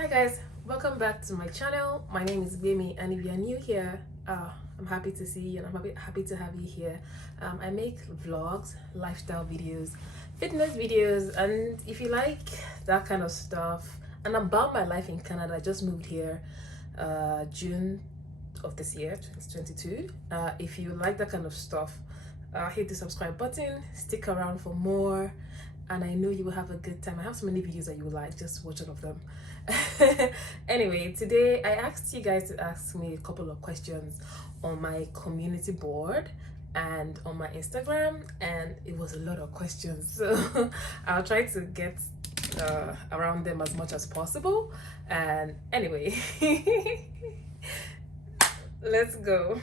Hi guys, welcome back to my channel. My name is Gbemmy, and if you are new here, I'm happy to see you and I'm happy to have you here. I make vlogs, lifestyle videos, fitness videos, and if you like that kind of stuff, and I'm about my life in Canada. I just moved here June of this year, 2022. If you like that kind of stuff, hit the subscribe button, stick around for more, and I know you will have a good time. I have so many videos that you will like, just watch all of them. Anyway, today I asked you guys to ask me a couple of questions on my community board and on my Instagram, and it was a lot of questions, so I'll try to get around them as much as possible. And anyway, let's go.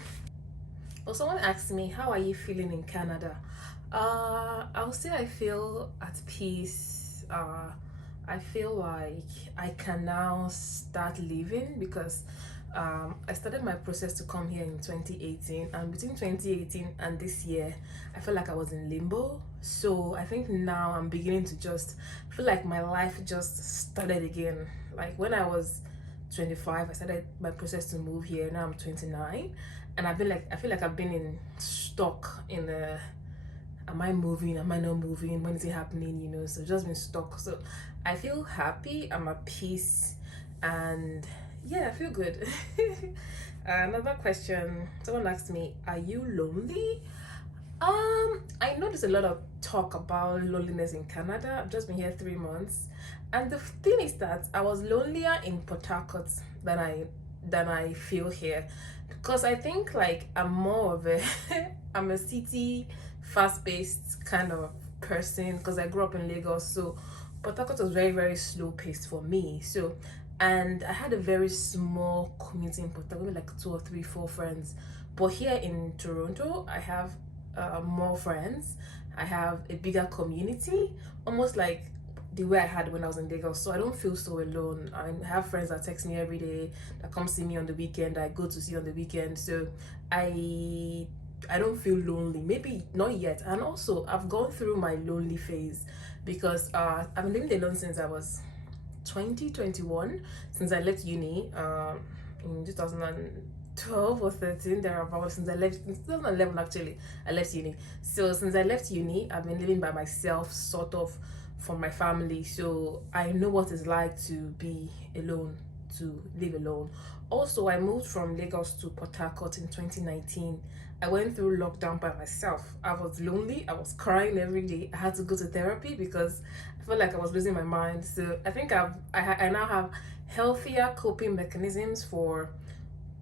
Well, someone asked me, how are you feeling in Canada? I'll say I feel at peace. I feel like I can now start living because I started my process to come here in 2018, and between 2018 and this year I felt like I was in limbo. So I think now I'm beginning to just feel like my life just started again. Like when I was 25, I started my process to move here. Now I'm 29, and I feel like I've been in stuck in a, am I moving, am I not moving, when is it happening, you know? So just been stuck. So I feel happy, I'm at peace, and yeah, I feel good. Another question, someone asked me, are you lonely? I know there's a lot of talk about loneliness in Canada. I've just been here 3 months, and the thing is that I was lonelier in Port Harcourt than I feel here, because I think like I'm more of a I'm a city fast-paced kind of person because I grew up in Lagos. So Port Harcourt was very slow paced for me. So, and I had a very small community in Port Harcourt, like 2 or 3, 4 friends. But here in Toronto, I have more friends. I have a bigger community, almost like the way I had when I was in Lagos. So I don't feel so alone. I have friends that text me every day, that come see me on the weekend, I go to see on the weekend. So I don't feel lonely, maybe not yet. And also I've gone through my lonely phase because I've been living alone since I was 2021, since I left uni in 2012 or 13 thereabouts. Since I left in 2011, actually I left uni. So since I left uni, I've been living by myself, sort of, from my family. So I know what it's like to be alone, to live alone. Also, I moved from Lagos to Port Harcourt in 2019. I went through lockdown by myself. I was lonely, I was crying every day. I had to go to therapy because I felt like I was losing my mind. So I think I now have healthier coping mechanisms for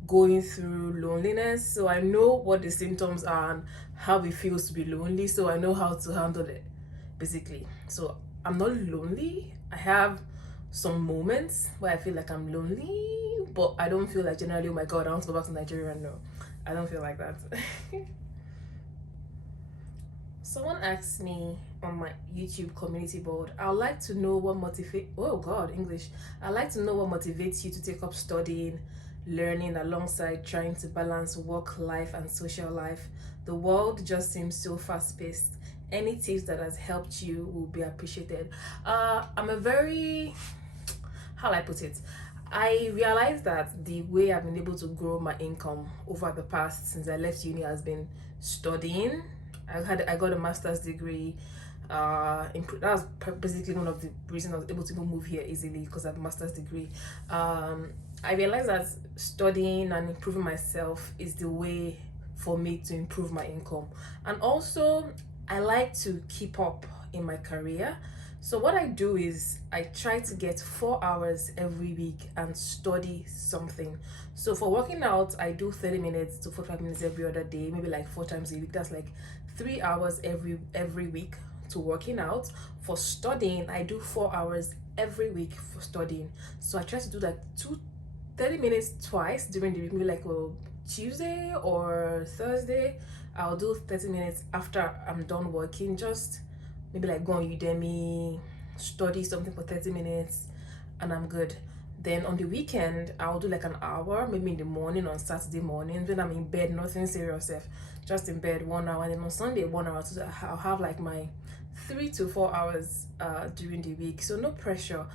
going through loneliness. So I know what the symptoms are and how it feels to be lonely. So I know how to handle it, basically. So I'm not lonely. I have some moments where I feel like I'm lonely, but I don't feel like generally, oh my god, I want to go back to Nigeria. No, I don't feel like that. Someone asked me on my YouTube community board, I'd like to know what I'd like to know what motivates you to take up studying, learning alongside trying to balance work life and social life. The world just seems so fast-paced. Any tips that has helped you will be appreciated. I'm a very, how will I put it? I realized that the way I've been able to grow my income over the past, since I left uni, has been studying. I got a master's degree. That was basically one of the reasons I was able to go move here easily, because I have a master's degree. I realized that studying and improving myself is the way for me to improve my income. And also, I like to keep up in my career. So what I do is I try to get 4 hours every week and study something. So for working out, I do 30 minutes to 45 minutes every other day, maybe like 4 times a week. That's like 3 hours every week to working out. For studying, I do 4 hours every week for studying. So I try to do like 30 minutes twice during the week, maybe like Tuesday or Thursday. I'll do 30 minutes after I'm done working, just maybe like go on Udemy, study something for 30 minutes, and I'm good. Then on the weekend, I'll do like an hour, maybe in the morning, on Saturday morning, when I'm in bed, nothing serious, just in bed, 1 hour. And then on Sunday, 1 hour. So I'll have like my 3 to 4 hours during the week. So no pressure.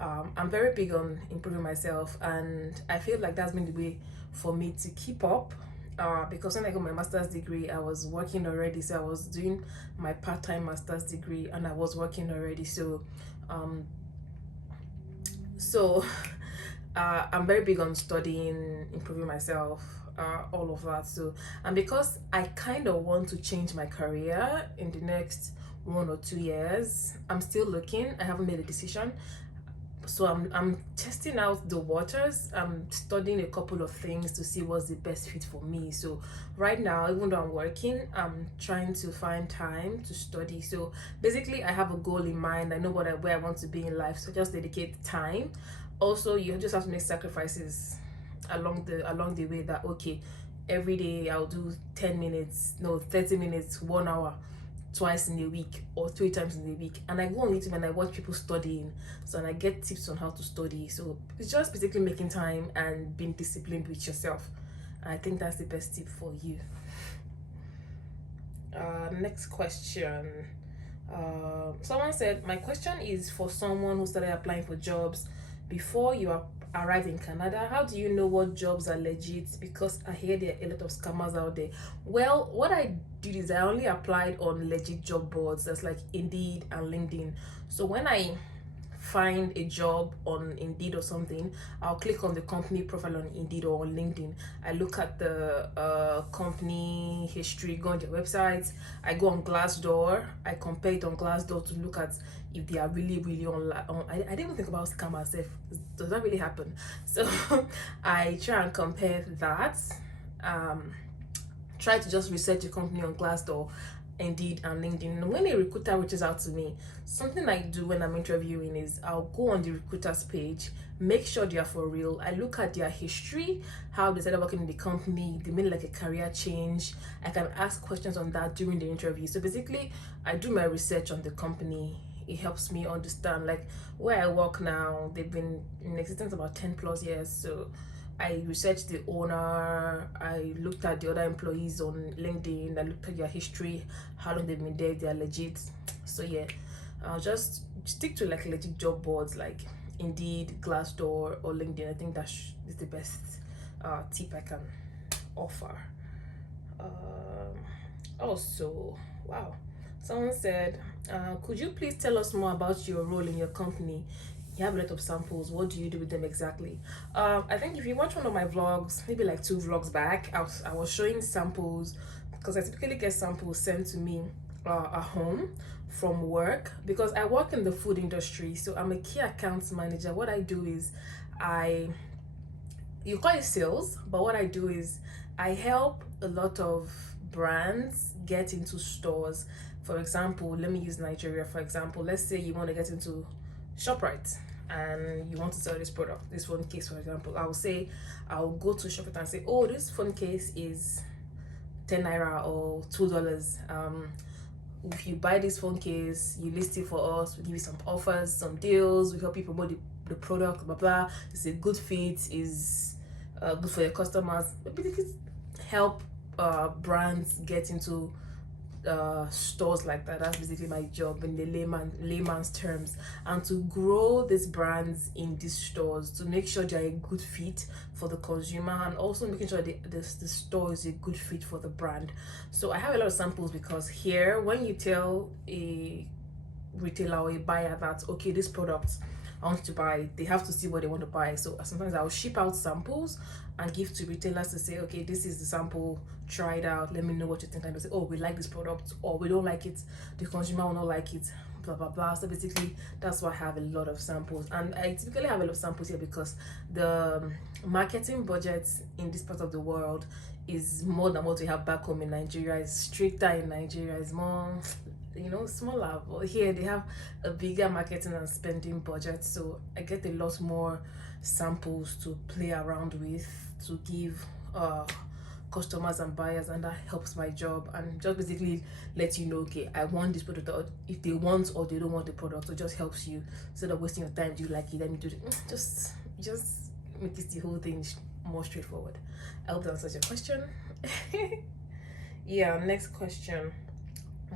I'm very big on improving myself, and I feel like that's been the way for me to keep up. Because when I got my master's degree, I was working already, so I was doing my part-time master's degree, and I was working already. Um, so I'm very big on studying, improving myself, all of that. So, and because I kind of want to change my career in the next 1 or 2 years, I'm still looking. I haven't made a decision, so I'm testing out the waters. I'm studying a couple of things to see what's the best fit for me. So right now, even though I'm working, I'm trying to find time to study. So basically, I have a goal in mind. I know where I want to be in life, so just dedicate time. Also, you just have to make sacrifices along the way. That okay, every day I'll do 10 minutes, no, 30 minutes, 1 hour, twice in a week or 3 times in a week. And I go on YouTube and I watch people studying, so, and I get tips on how to study. So it's just basically making time and being disciplined with yourself. I think that's the best tip for you. Next question. Someone said, my question is for someone who started applying for jobs before you arrived in Canada. How do you know what jobs are legit? Because I hear there are a lot of scammers out there. Well, what I did is I only applied on legit job boards. That's like Indeed and LinkedIn. So when I find a job on Indeed or something, I'll click on the company profile on Indeed or on LinkedIn. I look at the company history, go on their websites. I go on Glassdoor. I compare it on Glassdoor to look at if they are really online. I didn't even think about scammers. Does that really happen? So I try and compare that. Try to just research a company on Glassdoor, Indeed, and LinkedIn. And when a recruiter reaches out to me, something I do when I'm interviewing is I'll go on the recruiter's page, make sure they are for real. I look at their history, how they started working in the company, they made like a career change. I can ask questions on that during the interview. So basically, I do my research on the company. It helps me understand, like, where I work now. They've been in existence about 10 plus years. So I researched the owner, I looked at the other employees on LinkedIn, I looked at their history, how long they've been there, if they're legit. So yeah, I'll just stick to like legit job boards like Indeed, Glassdoor, or LinkedIn. I think that is the best tip I can offer. Also, wow, someone said, could you please tell us more about your role in your company? You have a lot of samples. What do you do with them exactly? I think if you watch one of my vlogs, maybe like 2 vlogs back, I was showing samples, because I typically get samples sent to me at home from work, because I work in the food industry. So I'm a key accounts manager. What I do is you call it sales, but what I do is I help a lot of brands get into stores. For example, let me use Nigeria for example. Let's say you want to get into ShopRite and you want to sell this product, this phone case for example. I'll go to ShopRite and say, oh, this phone case is 10 naira or $2. If you buy this phone case, you list it for us, we give you some offers, some deals, we help you promote the product, blah blah. It's a good fit, is good for your customers. Basically help brands get into stores like that. That's basically my job in the layman's terms, and to grow these brands in these stores, to make sure they're a good fit for the consumer, and also making sure the store is a good fit for the brand. So I have a lot of samples, because here when you tell a retailer or a buyer that okay, this product I want to buy, they have to see what they want to buy. So sometimes I'll ship out samples and give to retailers to say, okay, this is the sample, try it out, let me know what you think. And they'll say, oh, we like this product, or we don't like it, the consumer will not like it, blah blah blah. So basically that's why I have a lot of samples, and I typically have a lot of samples here because the marketing budget in this part of the world is more than what we have back home in Nigeria. It's stricter in Nigeria, it's more, smaller. But here they have a bigger marketing and spending budget, so I get a lot more samples to play around with, to give customers and buyers, and that helps my job. And just basically let you know, okay, I want this product, or if they want or they don't want the product. So it just helps you, instead of wasting your time, do you like it, let me do it. Just make it the whole thing more straightforward. I hope that answers your question. Yeah, next question.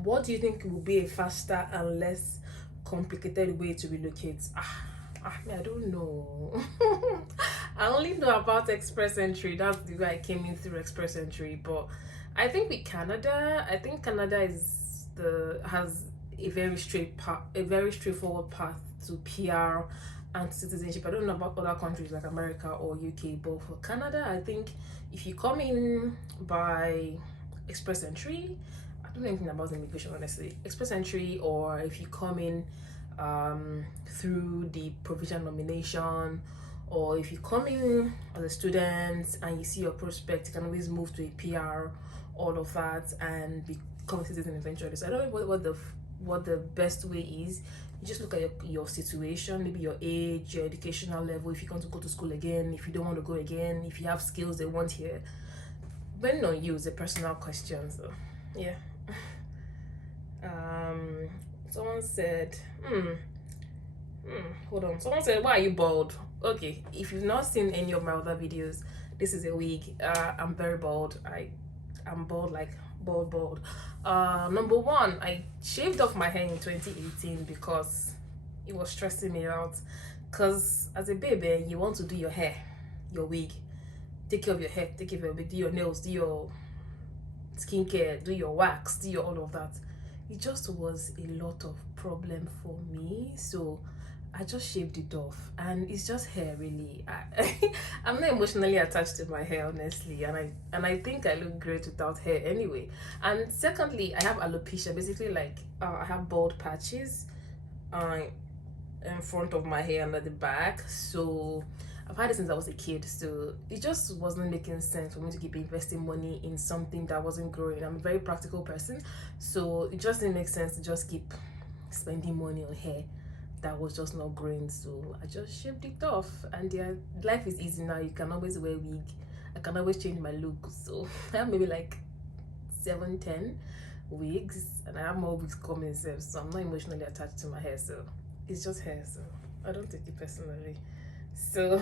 What do you think will be a faster and less complicated way to relocate? I don't know. I only know about express entry. That's the way I came in through express entry. But I think with Canada, I think Canada has a very a very straightforward path to PR and citizenship. I don't know about other countries like America or UK, but for Canada, I think if you come in by express entry, I don't know anything about immigration honestly. Express entry, or if you come in through the provision nomination, or if you come in as a student and you see your prospect, you can always move to a PR, all of that, and become a citizen eventually. So I don't know what the best way is. You just look at your situation, maybe your age, your educational level, if you want to go to school again, if you don't want to go again, if you have skills they want here. Depending on you, it's a personal question. So yeah. Someone said, hold on. Someone said, why are you bald? Okay, if you've not seen any of my other videos, this is a wig. I'm very bald. I'm bald, like bald. Number one, I shaved off my hair in 2018 because it was stressing me out. Because as a baby, you want to do your hair, your wig, take care of your hair, take care of your wig, do your nails, do your skincare, do your wax, do your all of that. It just was a lot of problem for me, so I just shaved it off, and it's just hair really. I'm not emotionally attached to my hair honestly, and I think I look great without hair anyway. And secondly, I have alopecia, basically like I have bald patches in front of my hair and at the back, so I've had it since I was a kid, so it just wasn't making sense for me to keep investing money in something that wasn't growing. I'm a very practical person, so it just didn't make sense to just keep spending money on hair that was just not growing. So I just shaved it off, and yeah, life is easy now. You can always wear wig. I can always change my look. So I have maybe like 7-10 wigs, and I have more wigs coming, so I'm not emotionally attached to my hair. So it's just hair, so I don't take it personally. So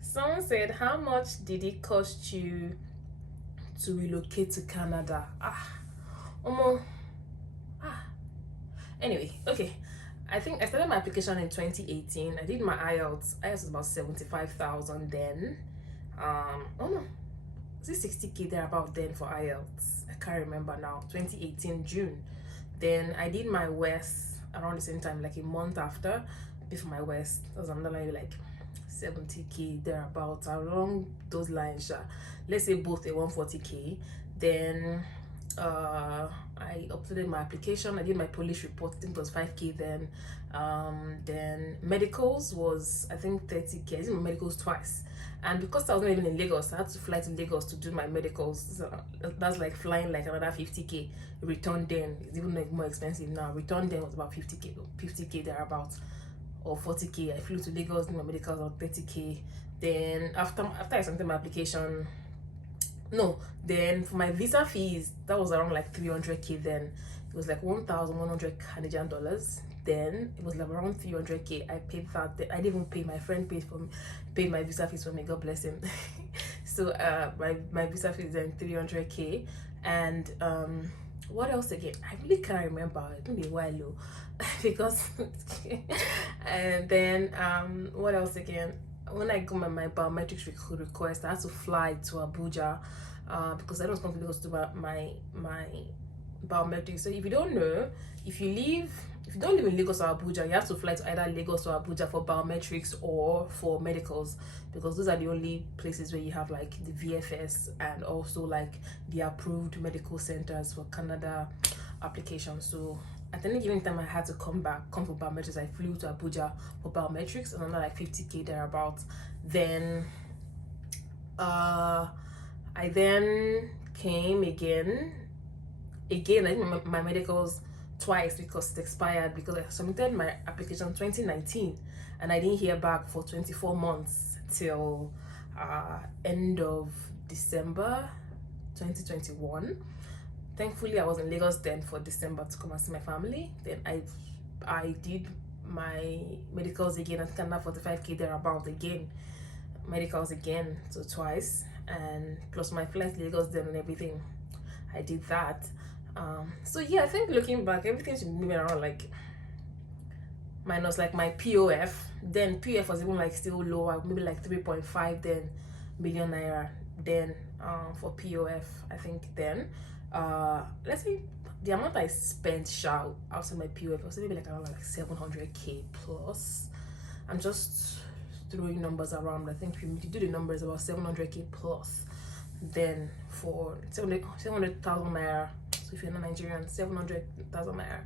someone said, how much did it cost you to relocate to Canada? Anyway, okay, I think I started my application in 2018. I did my IELTS. IELTS was about 75,000 then. Oh no, is it 60k there about then for IELTS? I can't remember now. 2018 June. Then I did my West around the same time, like a month after. Before my West, that was another like 70k thereabouts, along those lines. Let's say both a 140k. Then I uploaded my application. I did my police report. I think it was 5k then. Then medicals was I think 30k. I did my medicals twice, and because I was not even in Lagos, I had to fly to Lagos to do my medicals. So that's like flying like another 50k. Return then it's even like more expensive now. Return then was about 50k thereabouts, or 40k. I flew to Lagos, did my medicals on 30k. Then after I submitted my application, no, then for my visa fees, that was around like 300k then. It was like 1,100 Canadian dollars. Then it was like around 300k. I paid that. I didn't even pay. My friend paid my visa fees for me. God bless him. So my visa fees then 300k. And what else again? I really can't remember. It took me a while though. Because and then what else again? When I got my biometrics request, I had to fly to Abuja because I was going to Lagos to do my biometrics. So if you don't know, if you don't live in Lagos or Abuja, you have to fly to either Lagos or Abuja for biometrics or for medicals, because those are the only places where you have like the VFS and also like the approved medical centers for Canada applications. So at any given time I had to come for biometrics. I flew to Abuja for biometrics, and another like 50k thereabouts. Then I then came again. I did my medicals twice because it expired, because I submitted my application 2019 and I didn't hear back for 24 months till end of December 2021. Thankfully I was in Lagos then for December to come and see my family. Then I did my medicals again at Canada, 45k thereabout again, medicals again, so twice, and plus my flight to Lagos then and everything. I did that. So yeah, I think looking back, everything should move around like minus like my POF. Then POF was even like still lower, maybe like 3.5 then million naira. Then for POF, I think then let's say the amount I spent outside my POF was maybe like around like 700k plus. I'm just throwing numbers around. I think if you do the numbers, about 700k plus. Then for 700,000 naira, so if you're not Nigerian, 700,000 naira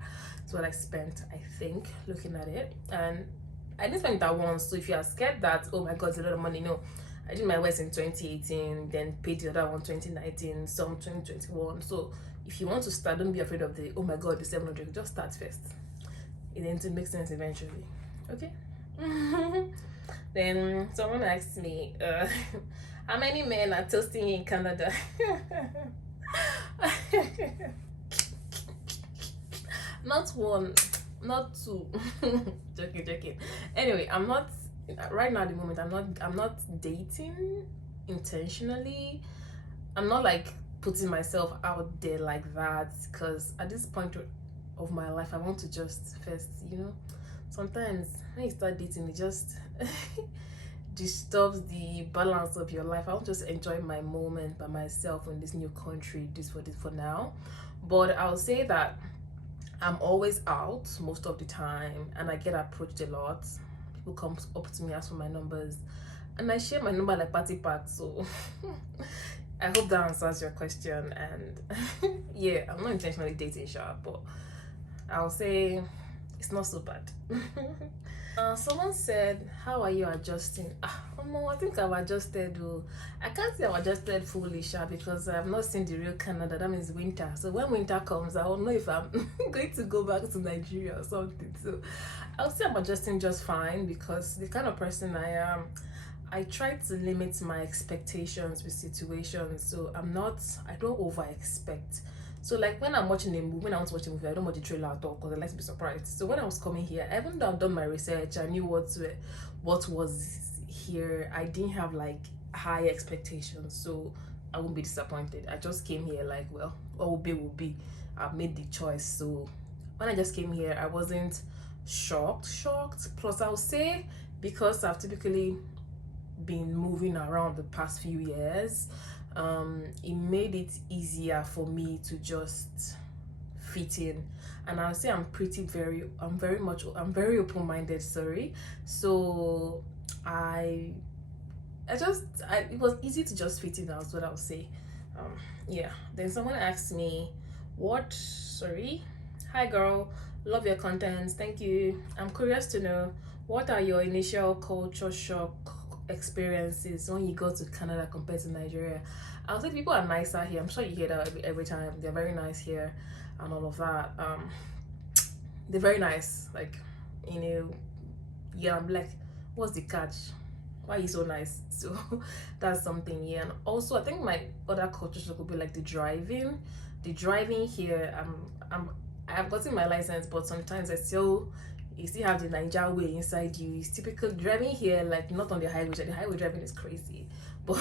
is what I spent, I think, looking at it. And I didn't spend that once, so if you are scared that, oh my god, it's a lot of money, no. I did my West in 2018, then paid the other one 2019, some 2021. So if you want to start, don't be afraid of the, oh my god, the 700, just start first. It then to make sense eventually. Okay? Then someone asked me, how many men are toasting in Canada? Not one, not two. joking. Anyway, I'm not right now at the moment. I'm not dating intentionally. I'm not like putting myself out there like that, because at this point of my life I want to just first, sometimes when you start dating it just disturbs the balance of your life. I want to just enjoy my moment by myself in this new country, this for now. But I'll say that I'm always out most of the time, and I get approached a lot. People come up to me, ask for my numbers, and I share my number like party pack. So I hope that answers your question. And yeah, I'm not intentionally dating sharp, but I'll say it's not so bad. Someone said, how are you adjusting? I think I've adjusted. I can't say I've adjusted fully, because I've not seen the real Canada. That means winter. So when winter comes, I won't know if I'm going to go back to Nigeria or something. So I'll say I'm adjusting just fine, because the kind of person I am, I try to limit my expectations with situations. So I don't over expect. So like when I'm watching a movie, when I want to watch a movie, I don't watch the trailer at all, because I like to be surprised. So when I was coming here, even though I've done my research, I knew what was here, I didn't have like high expectations, so I won't be disappointed. I just came here like, well, what will be. I've made the choice. So when I just came here, I wasn't shocked. Plus I'll say, because I've typically been moving around the past few years, it made it easier for me to just fit in. And I'll say I'm very open-minded, sorry. So it was easy to just fit in, that's what I'll say. Yeah. Then someone asked me, hi girl, love your contents, thank you. I'm curious to know, what are your initial culture shock experiences when you go to Canada compared to Nigeria? I'll say people are nicer here. I'm sure you hear that every time. They're very nice here and all of that. They're very nice. Like, yeah, I'm like, what's the catch? Why are you so nice? So that's something. Yeah. And also I think my other culture shock would be like the driving. The driving here, I've gotten my license, but sometimes you still have the Niger way inside you. It's typical driving here, like not on the highway. The highway driving is crazy, but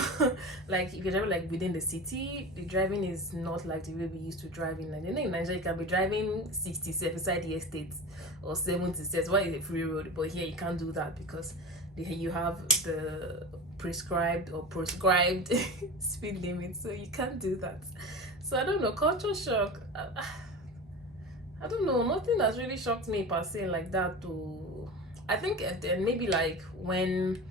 like if you're driving like within the city, the driving is not like the way we used to drive in Nigeria. In Nigeria, you can be driving 67 inside the estate or 76. Why is it free road? But here you can't do that, because you have the prescribed speed limit, so you can't do that. So I don't know, culture shock. I don't know, nothing has really shocked me per se like that too. I think maybe like when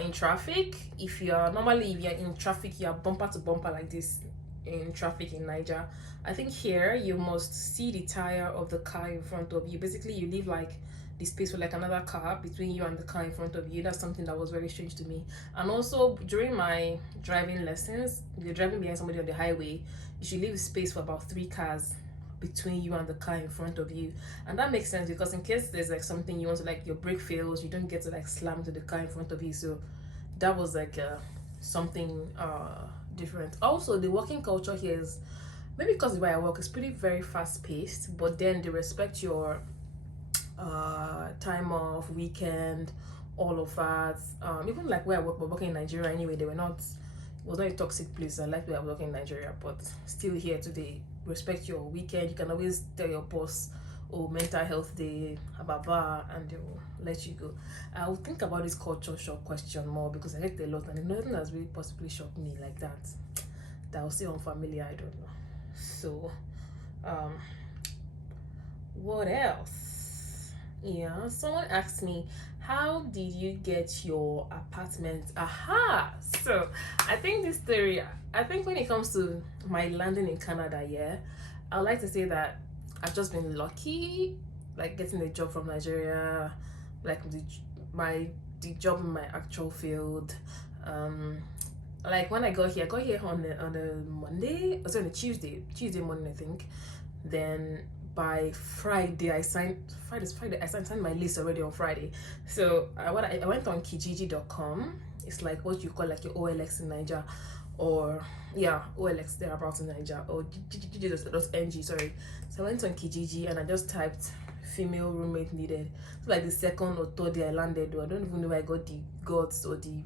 in traffic, if you're in traffic, you're bumper to bumper like this in traffic in Niger. I think here you must see the tire of the car in front of you. Basically you leave like the space for like another car between you and the car in front of you. That's something that was very strange to me. And also during my driving lessons, if you're driving behind somebody on the highway, you should leave space for about 3 cars between you and the car in front of you. And that makes sense, because in case there's like something you want to, like your brake fails, you don't get to like slam to the car in front of you. So that was like something different. Also the working culture here is, maybe because the way I work is very fast paced, but then they respect your time off, weekend, all of that. Even like where I work, but working in Nigeria anyway, it was not a toxic place. I like where I work in Nigeria, but still here today, respect your weekend. You can always tell your boss, or mental health day, blah, and they will let you go. I will think about this culture shock question more because I get a lot, and nothing has really possibly shocked me like that. That will say unfamiliar, I don't know. So, um, what else? Yeah, someone asked me, how did you get your apartment? Aha! So, I think this story, I think when it comes to my landing in Canada, yeah, I would like to say that I've just been lucky, like getting a job from Nigeria, like the job in my actual field. Um, like when I got here on a Monday, or sorry, on a Tuesday morning, I think. Then by Friday, I signed my list already on Friday. So I went on kijiji.com. It's like what you call like your OLX in Niger, or yeah, OLX thereabouts in Niger, or ng. Sorry. So I went on Kijiji and I just typed female roommate needed. So like the second or third day I landed, though I don't even know where I got the guts or the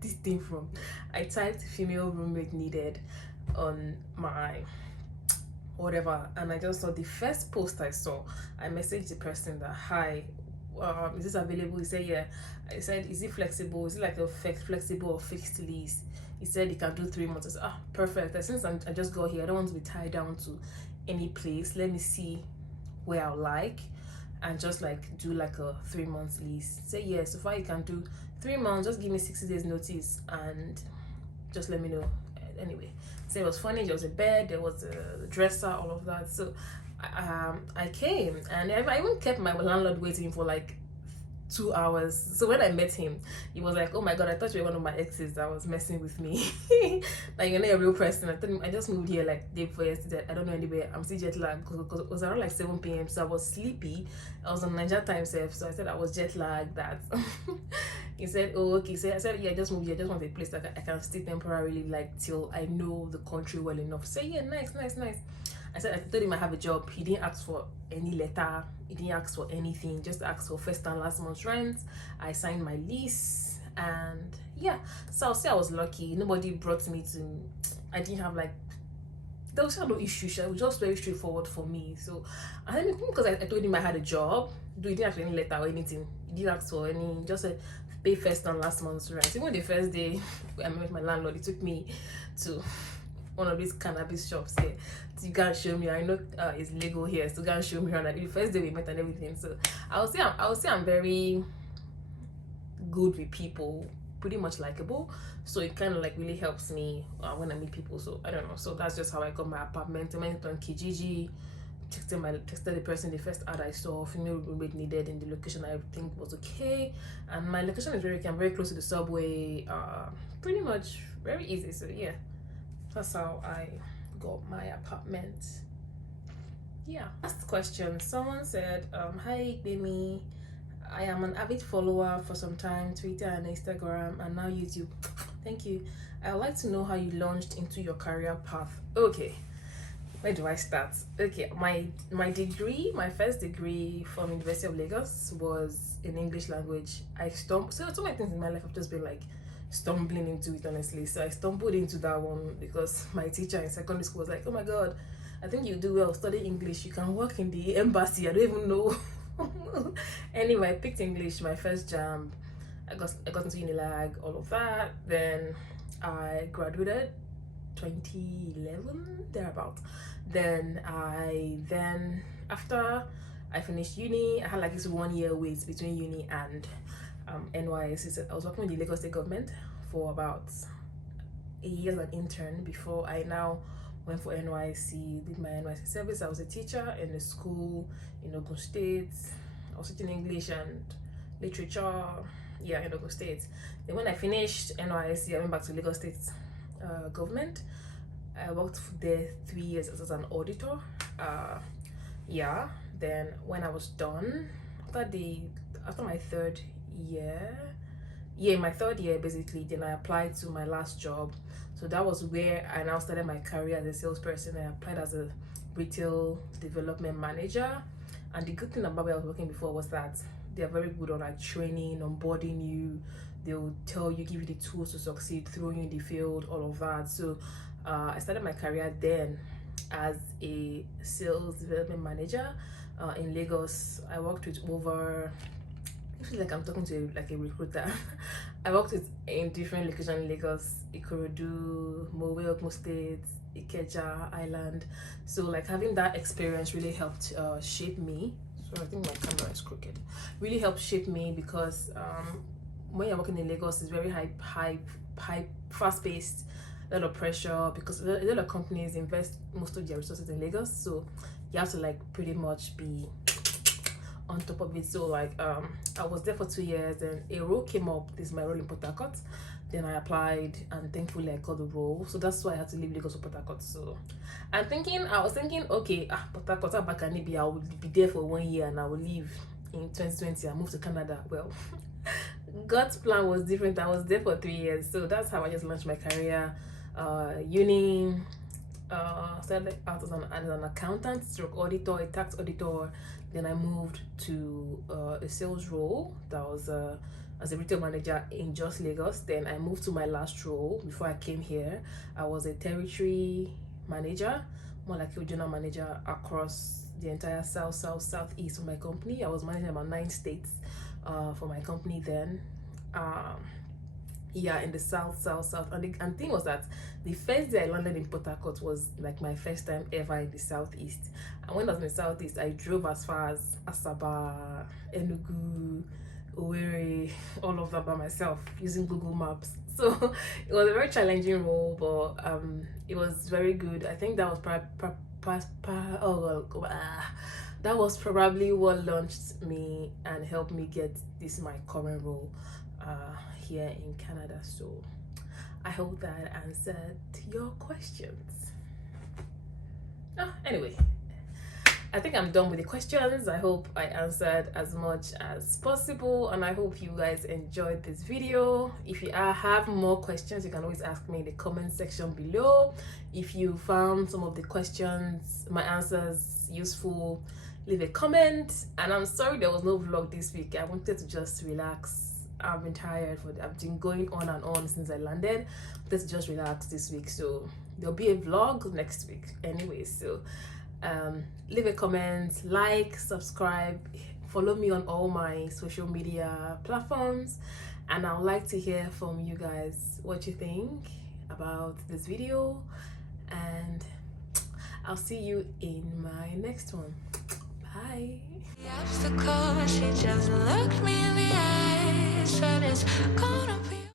this thing from. I typed female roommate needed on my whatever, and I just saw the first post I saw. I messaged the person that, hi, is this available? He said yeah. I said, is it flexible? Is it like a flexible or fixed lease? He said he can do 3 months. I said, perfect. Since I just got here, I don't want to be tied down to any place. Let me see where I like, and just like do like a 3 months lease. Say yeah, so far you can do 3 months, just give me 60 days notice and just let me know. Anyway, so it was funny. There was a bed, there was a dresser, all of that. So I came, and I even kept my landlord waiting for like 2 hours. So when I met him, he was like, oh my god, I thought you were one of my exes that was messing with me. Like, you're not a real person. I told him I just moved here like day before yesterday. I don't know anywhere. I'm still jet lagged because it was around like 7 p.m. So I was sleepy. I was on Niger time safe. So I said I was jet lagged. That he said, oh okay. So I said, yeah, I just moved here. I just want a place that I can stay temporarily, like till I know the country well enough. So yeah, nice. I said, I told him I have a job. He didn't ask for any letter. He didn't ask for anything. Just asked for first and last month's rent. I signed my lease, and yeah. So I'll say I was lucky. Nobody brought me to. I didn't have like. There was no issue. It was just very straightforward for me. So I think because I told him I had a job. He didn't ask for any letter or anything. He didn't ask for any. Just said pay first and last month's rent. Even the first day I met my landlord, he took me to one of these cannabis shops here to go and show me. I know it's legal here, so go and show me around. The first day we met and everything. So I would say I'm very good with people, pretty much likable. So it kind of like really helps me when I meet people. So I don't know. So that's just how I got my apartment. I went on Kijiji, texted the person the first ad I saw, female roommate needed in the location I think was okay. And my location is I'm very close to the subway. Pretty much very easy. So yeah. That's how I got my apartment. Yeah. Last question. Someone said, hi Gbemmy, I am an avid follower for some time, Twitter and Instagram, and now YouTube. Thank you. I would like to know how you launched into your career path. Okay. Where do I start? Okay, my degree, my first degree from University of Lagos was in English language. So many things in my life have just been like stumbling into it, honestly. So I stumbled into that one because my teacher in secondary school was like, oh my god, I think you do well studying English, you can work in the embassy. I don't even know. Anyway, I picked English, my first jam. I got into Unilag, all of that. Then I graduated 2011 thereabout. Then after I finished uni, I had like this 1 year wait between uni and NYSC. I was working with the Lagos State government for about a year as an intern before I now went for NYSC, did my NYSC service. I was a teacher in a school in Ogun State. I was teaching English and literature, yeah, in Ogun State. Then when I finished NYSC, I went back to Lagos State government. I worked there 3 years as an auditor. Yeah. Then when I was done, after my third my third year basically, then I applied to my last job. So that was where I now started my career as a salesperson. I applied as a retail development manager, and the good thing about where I was working before was that they're very good on like training, onboarding you. They'll tell you, give you the tools to succeed, throw you in the field, all of that. So I started my career then as a sales development manager. in Lagos. I worked with over, I feel like I'm talking to like a recruiter. I worked in different locations in Lagos, Ikorodu, Mowe, Ogun State, Ikeja Island. So like having that experience really helped shape me. So I think my camera is crooked. Really helped shape me because when you're working in Lagos, it's very high, fast-paced, a lot of pressure because a lot of companies invest most of their resources in Lagos. So you have to like pretty much be on top of it. So like I was there for 2 years and a role came up. This is my role in Port Harcourt. Then I applied and thankfully I got the role. So that's why I had to leave Lagos for Port Harcourt. So I was thinking, okay, Port Harcourt, I will be there for 1 year and I will leave in 2020. I moved to Canada. Well, God's plan was different. I was there for 3 years. So that's how I just launched my career. Uni, started out as an accountant, stroke auditor, a tax auditor. Then I moved to a sales role that was as a retail manager in just Lagos. Then I moved to my last role before I came here. I was a territory manager, more like a general manager across the entire southeast of my company. I was managing about 9 states for my company then. Yeah, in the south. And the thing was that the first day I landed in Port Harcourt was like my first time ever in the southeast. And when I was in the southeast, I drove as far as Asaba, Enugu, Owerri, all of that by myself using Google Maps. So it was a very challenging role, but it was very good. I think that was that was probably what launched me and helped me get this my current role here in Canada. So I hope that answered your questions. Anyway, I think I'm done with the questions. I hope I answered as much as possible and I hope you guys enjoyed this video. If you have more questions, you can always ask me in the comment section below. If you found some of the questions, my answers useful, leave a comment. And I'm sorry there was no vlog this week. I wanted to just relax. I've been tired I've been going on and on since I landed. Let's just relax this week, so there'll be a vlog next week anyway. So leave a comment, like, subscribe, follow me on all my social media platforms, and I would like to hear from you guys what you think about this video, and I'll see you in my next one. Bye. The obstacle, she just looked me in the eyes, said it's gonna be